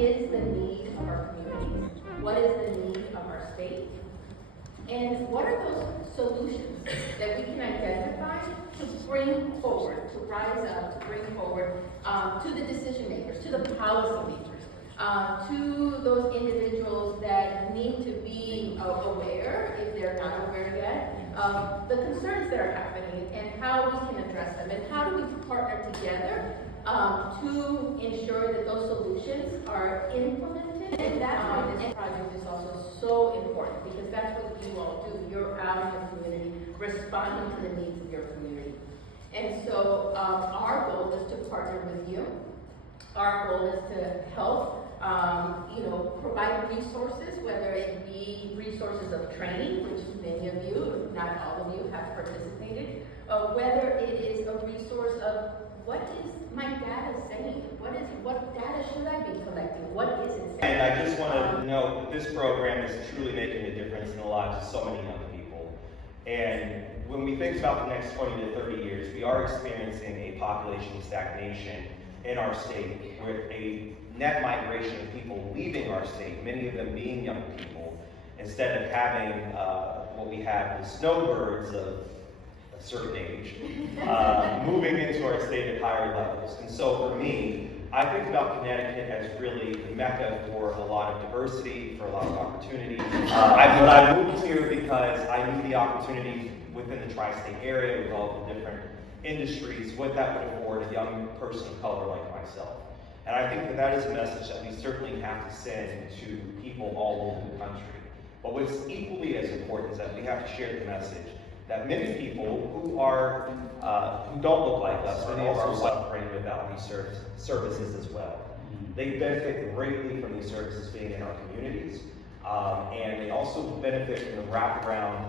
is the need of our communities? What is the need of our state? And what are those solutions that we can identify to bring forward, to rise up, to bring forward to the decision makers, to the policy makers, to those individuals that need to be aware, if they're not aware yet, of the concerns that are happening and how we can address them, and how do we partner together to ensure that those solutions are implemented. And that's why this project is also so important, because that's what you all do. You're out in the community, responding to the needs of your community. And so our goal is to partner with you. Our goal is to help provide resources, whether it be resources of training, which many of you, if not all of you, have participated, whether it is a resource of what is my data saying? What data should I be collecting? What is it saying? And I just want to note that this program is truly making a difference in the lives of so many young people. And when we think about the next 20 to 30 years, we are experiencing a population stagnation in our state, with a net migration of people leaving our state, many of them being young people, instead of having what we have with snowbirds of a certain age, moving into our state at higher levels. And so for me, I think about Connecticut as really the mecca for a lot of diversity, for a lot of opportunity. I moved here because I knew the opportunities within the tri-state area with all the different industries, what that would afford a young person of color like myself. And I think that that is a message that we certainly have to send to people all over the country. But what's equally as important is that we have to share the message that many people who don't look like us are also suffering without these services as well. They benefit greatly from these services being in our communities, and they also benefit from the wraparound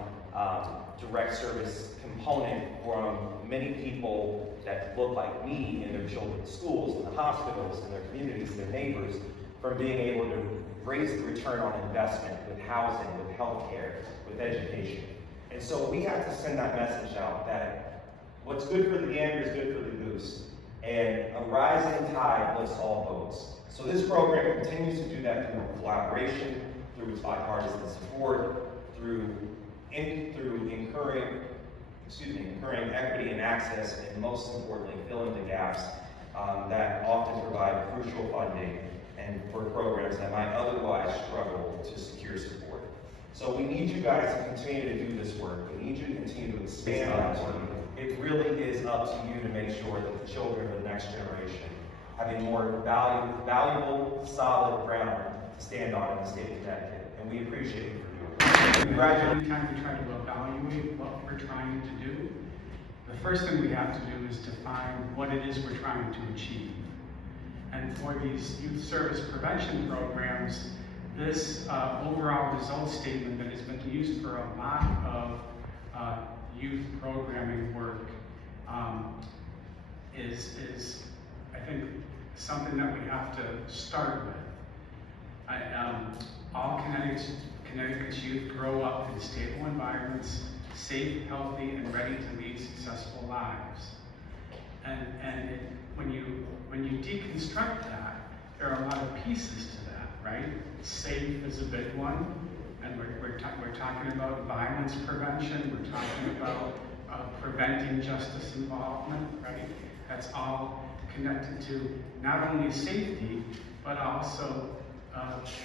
direct service component from many people that look like me in their children's schools, in the hospitals, in their communities, their neighbors, from being able to raise the return on investment with housing, with healthcare, with education. And so we have to send that message out that what's good for the gander is good for the goose. And a rising tide lifts all boats. So this program continues to do that through collaboration, through its bipartisan support, through incurring equity and access, and most importantly, filling the gaps that often provide crucial funding and for programs that might otherwise struggle to secure support. So we need you guys to continue to do this work. We need you to continue to expand that work. It really is up to you to make sure that the children of the next generation have a more valuable, solid ground to stand on in the state of Connecticut. And we appreciate you for doing it. Every time we try to evaluate what we're trying to do, the first thing we have to do is define what it is we're trying to achieve. And for these youth service prevention programs, this overall results statement that has been used for a lot of youth programming work is I think, something that we have to start with. All Connecticut's youth grow up in stable environments, safe, healthy, and ready to lead successful lives. When you deconstruct that, there are a lot of pieces to that, right? Safe is a big one, and we're talking about violence prevention. We're talking about preventing justice involvement, right? That's all connected to not only safety, but also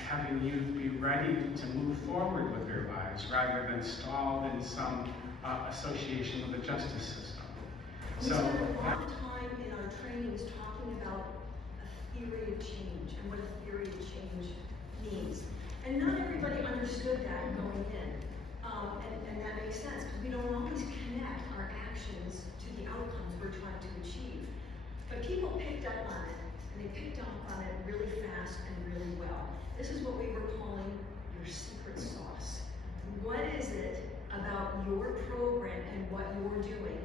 having youth be ready to move forward with their lives rather than stalled in some association with the justice system. We spend a lot of time in our trainings talking about a theory of change and what a theory of change means. And not everybody understood that going in. And that makes sense, because we don't always connect our actions to the outcomes we're trying to achieve. But people picked up on it, and they picked up on it really fast and really well. This is what we were calling your secret sauce. What is it about your program and what you're doing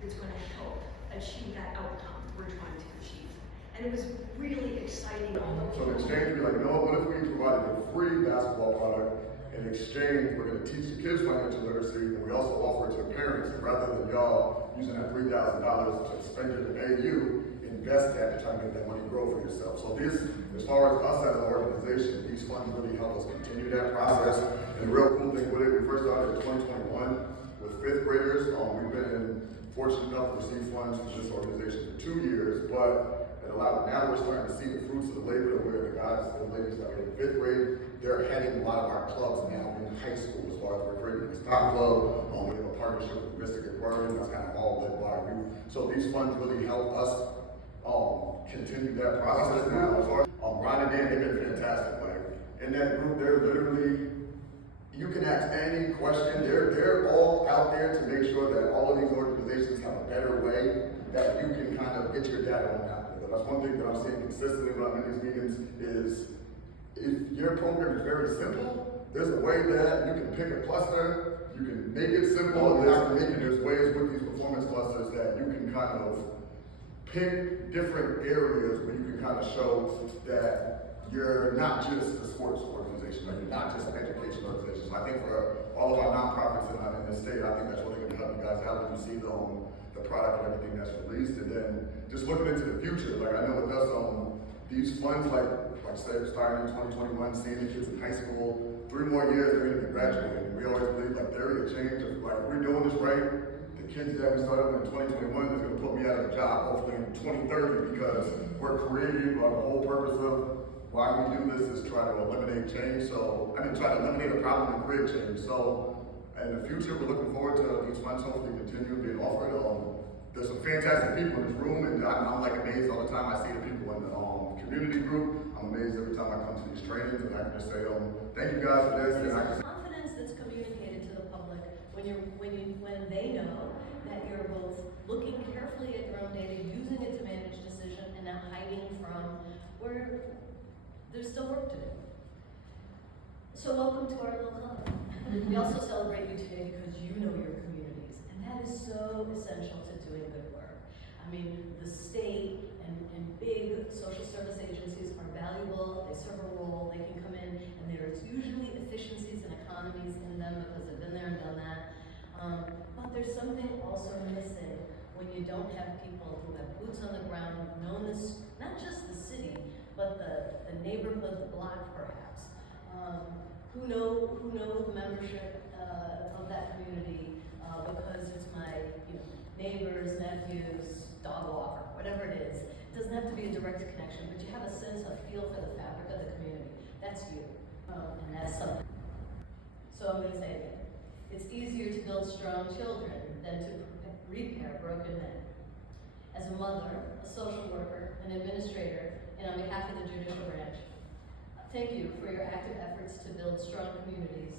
that's going to help achieve that outcome we're trying to achieve? And it was really exciting. So in exchange, we're like, no, what if we provided a free basketball product? In exchange, we're going to teach the kids financial literacy, and we also offer it to the parents, rather than y'all using that $3,000 to spend it to pay you, invest that to try to make that money grow for yourself. So this, as far as us as an organization, these funds really help us continue that process. And the real cool thing with it, we first started in 2021 with fifth graders. We've been fortunate enough to receive funds from this organization for 2 years, but now we're starting to see the fruits of the labor where the guys and ladies that are in fifth grade, they're heading a lot of our clubs now in high school as far as we're creating the Stop Club. We have a partnership with Mystic Aquarium that's kind of all led by youth. So these funds really help us continue that process now. As far as Ron and Dan, they've been fantastic. Like in that group, they're literally, you can ask any question. They're all out there to make sure that all of these organizations have a better way that you can kind of get your data on out there. That's one thing that I'm seeing consistently when I'm in these meetings is if your program is very simple, there's a way that you can pick a cluster, you can make it simple, and there's ways with these performance clusters that you can kind of pick different areas where you can kind of show that you're not just a sports organization, or you're not just an education organization. So I think for all of our nonprofits in the state, I think that's really going to help you guys out when you see the product and everything that's released. And then just looking into the future, like I know with us, these funds, like say, starting in 2021, seeing the kids in high school, 3 more years, they're going to be graduating. We always believe like theory of change, if like we're doing this right, the kids that we started in 2021 is going to put me out of a job, hopefully in 2030, because we're creating, the whole purpose of why we do this is try to eliminate change. So, try to eliminate a problem and create change. So, in the future, we're looking forward to these funds hopefully continue being offered. There's some fantastic people in this room, and I'm like amazed all the time I see the people in the community group. I'm amazed every time I come to these trainings, and I can just say, thank you guys for this. And There's a confidence that's communicated to the public when they know that you're both looking carefully at your own data, using it to manage decision, and not hiding from where there's still work to do. So welcome to our little club. We also celebrate you today because you know your communities, and that is so essential to doing good work. The state and big social service agencies are valuable, they serve a role, they can come in, and there's usually efficiencies and economies in them because they've been there and done that. But there's something also missing when you don't have people who have boots on the ground, who've known this, not just the city, but the neighborhood, the block perhaps, who know the membership of that community because it's my neighbors, nephews, dog walker, whatever it is. It doesn't have to be a direct connection, but you have a sense of feel for the fabric of the community. That's you, and that's something. So I'm going to say it again. It's easier to build strong children than to repair broken men. As a mother, a social worker, an administrator, and on behalf of the judicial branch, thank you for your active efforts to build strong communities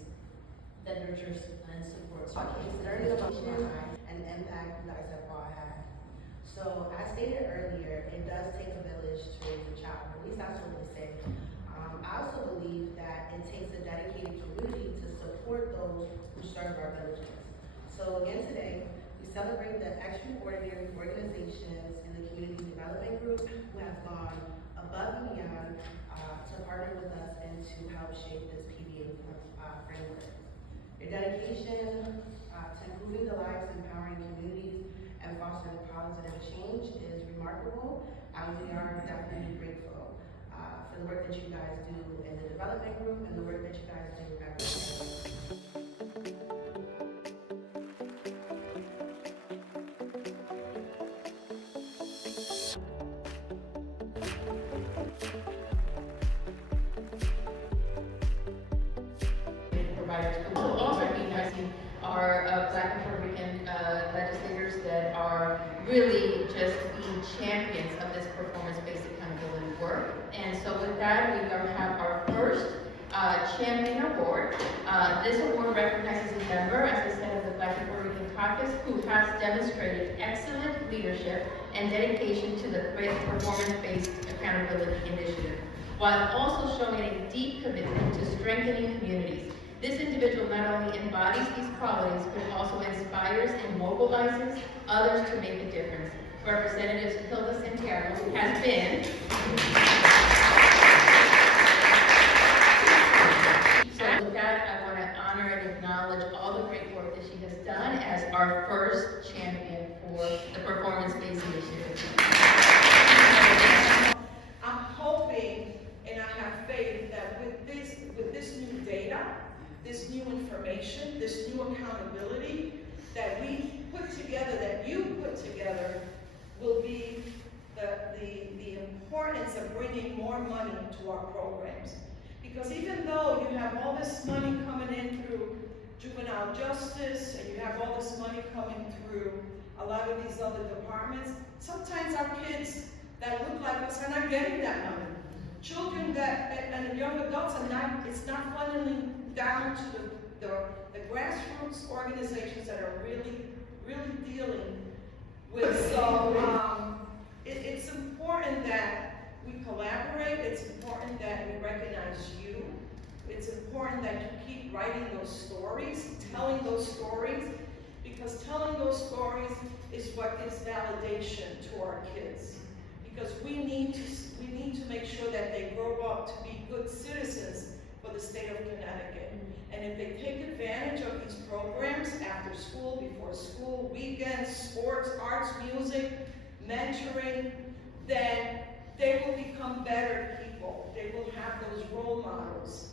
that nurtures and supports. Learning about and the impact you guys have all had. So as stated earlier, it does take a village to raise a child. At least that's what they say. I also believe that it takes a dedicated community to support those who serve our villages. So again today, we celebrate the extraordinary organizations in the community development group who have gone above and beyond to partner with us and to help shape this PBA framework. Your dedication to improving the lives, empowering communities, and fostering positive change is remarkable, and we are definitely grateful for the work that you guys do in the development group and the work that you guys do every day. Also recognizing our Black and Puerto Rican legislators that are really just being champions of this performance-based accountability work. And so with that, we have our first champion award. This award recognizes a member, as I said, of the Black and Puerto Rican Caucus who has demonstrated excellent leadership and dedication to the performance-based accountability initiative, while also showing a deep commitment to strengthening communities. This individual not only embodies these qualities, but also inspires and mobilizes others to make a difference. Representative Hilda Santiago has been so with that, I want to honor and acknowledge all the great work that she has done as our first champion for the performance-based initiative. this new information, this new accountability that we put together, that you put together, will be the importance of bringing more money to our programs. Because even though you have all this money coming in through juvenile justice, and you have all this money coming through a lot of these other departments, sometimes our kids that look like us are not getting that money. Children and young adults are not, it's not funneling down to the grassroots organizations that are really dealing with. So it's important that we collaborate. It's important that we recognize you. It's important that you keep writing those stories, telling those stories, because telling those stories is what gives validation to our kids. Because we need to make sure that they grow up to be good citizens for the state of Connecticut. And if they take advantage of these programs after school, before school, weekends, sports, arts, music, mentoring, then they will become better people. They will have those role models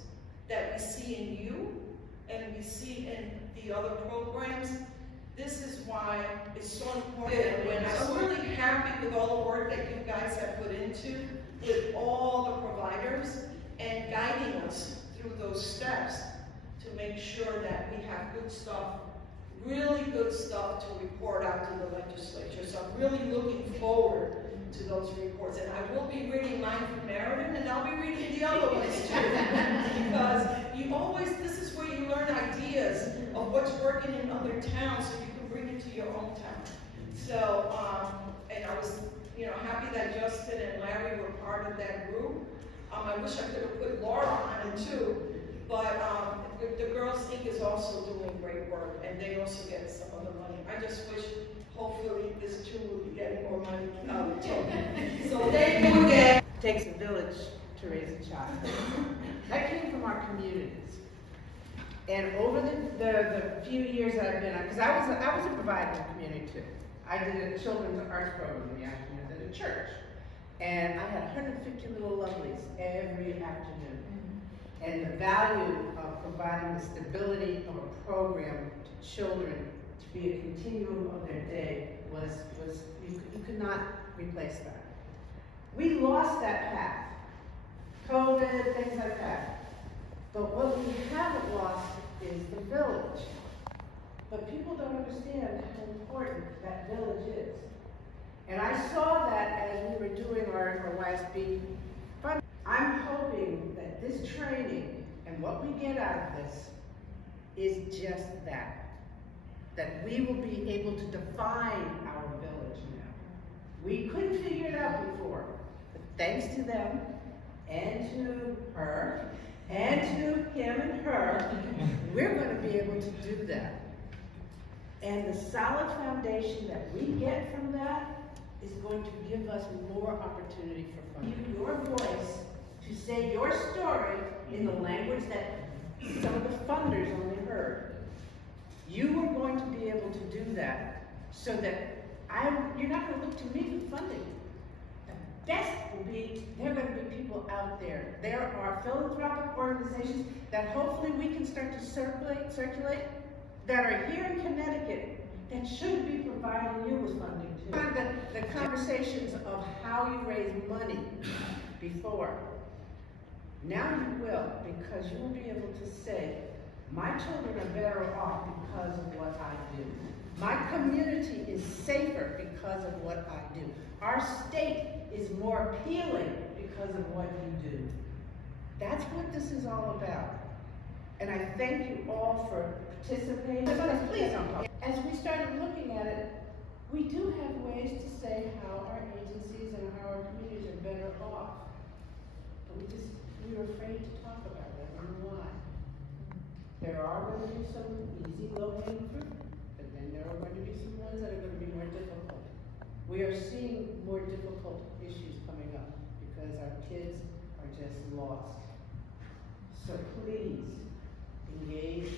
that we see in you and we see in the other programs. This is why it's so important. And I'm really happy with all the work that you guys have put into with all the providers and guiding us through those steps to make sure that we have good stuff, really good stuff to report out to the legislature. So I'm really looking forward to those reports. And I will be reading mine from Meriden, and I'll be reading the other ones too. Because you always, this is where you learn ideas of what's working in other towns, so you can bring it to your own town. So, and I was, happy that Justin and Larry were part of that group. I wish I could have put Laura on it too, but the Girls Inc. is also doing great work, and they also get some of the money. I just wish, hopefully, this too will be getting more money So thank you again. It takes a village to raise a child. That came from our communities. And over the few years I've been on, because I was a provider in the community too. I did a children's arts program in the afternoons at a church. And I had 150 little lovelies every afternoon. And the value of providing the stability of a program to children to be a continuum of their day was you could not replace that. We lost that path. COVID, things like that. But what we haven't lost is the village. But people don't understand how important that village is. And I saw that as we were doing our YSB fund. I'm hoping that this training and what we get out of this is just that. That we will be able to define our village now. We couldn't figure it out before, but thanks to them and to her and to him and her, we're going to be able to do that. And the solid foundation that we get from that is going to give us more opportunity for fun. Use your voice to say your story in the language that some of the funders only heard. You are going to be able to do that so that you're not going to look to me for funding. The best will be, there are going to be people out there. There are philanthropic organizations that hopefully we can start to circulate that are here in Connecticut that should be providing you with funding too. The conversations of how you raise money before. Now you will, because you will be able to say, my children are better off because of what I do. My community is safer because of what I do. Our state is more appealing because of what you do. That's what this is all about. And I thank you all for participating. Please don't talk. As we started looking at it, we do have ways to say how our agencies and how our communities are better off. But we were afraid to talk about it. I don't know why. There are going to be some easy, low-hanging fruit, but then there are going to be some ones that are going to be more difficult. We are seeing more difficult issues coming up because our kids are just lost. So please engage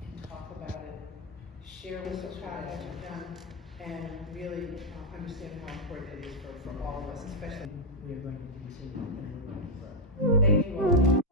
and talk about it. Share with the child what you've done, and really understand how important it is for all of us, especially we are going to continue and we're going to grow. Thank you all.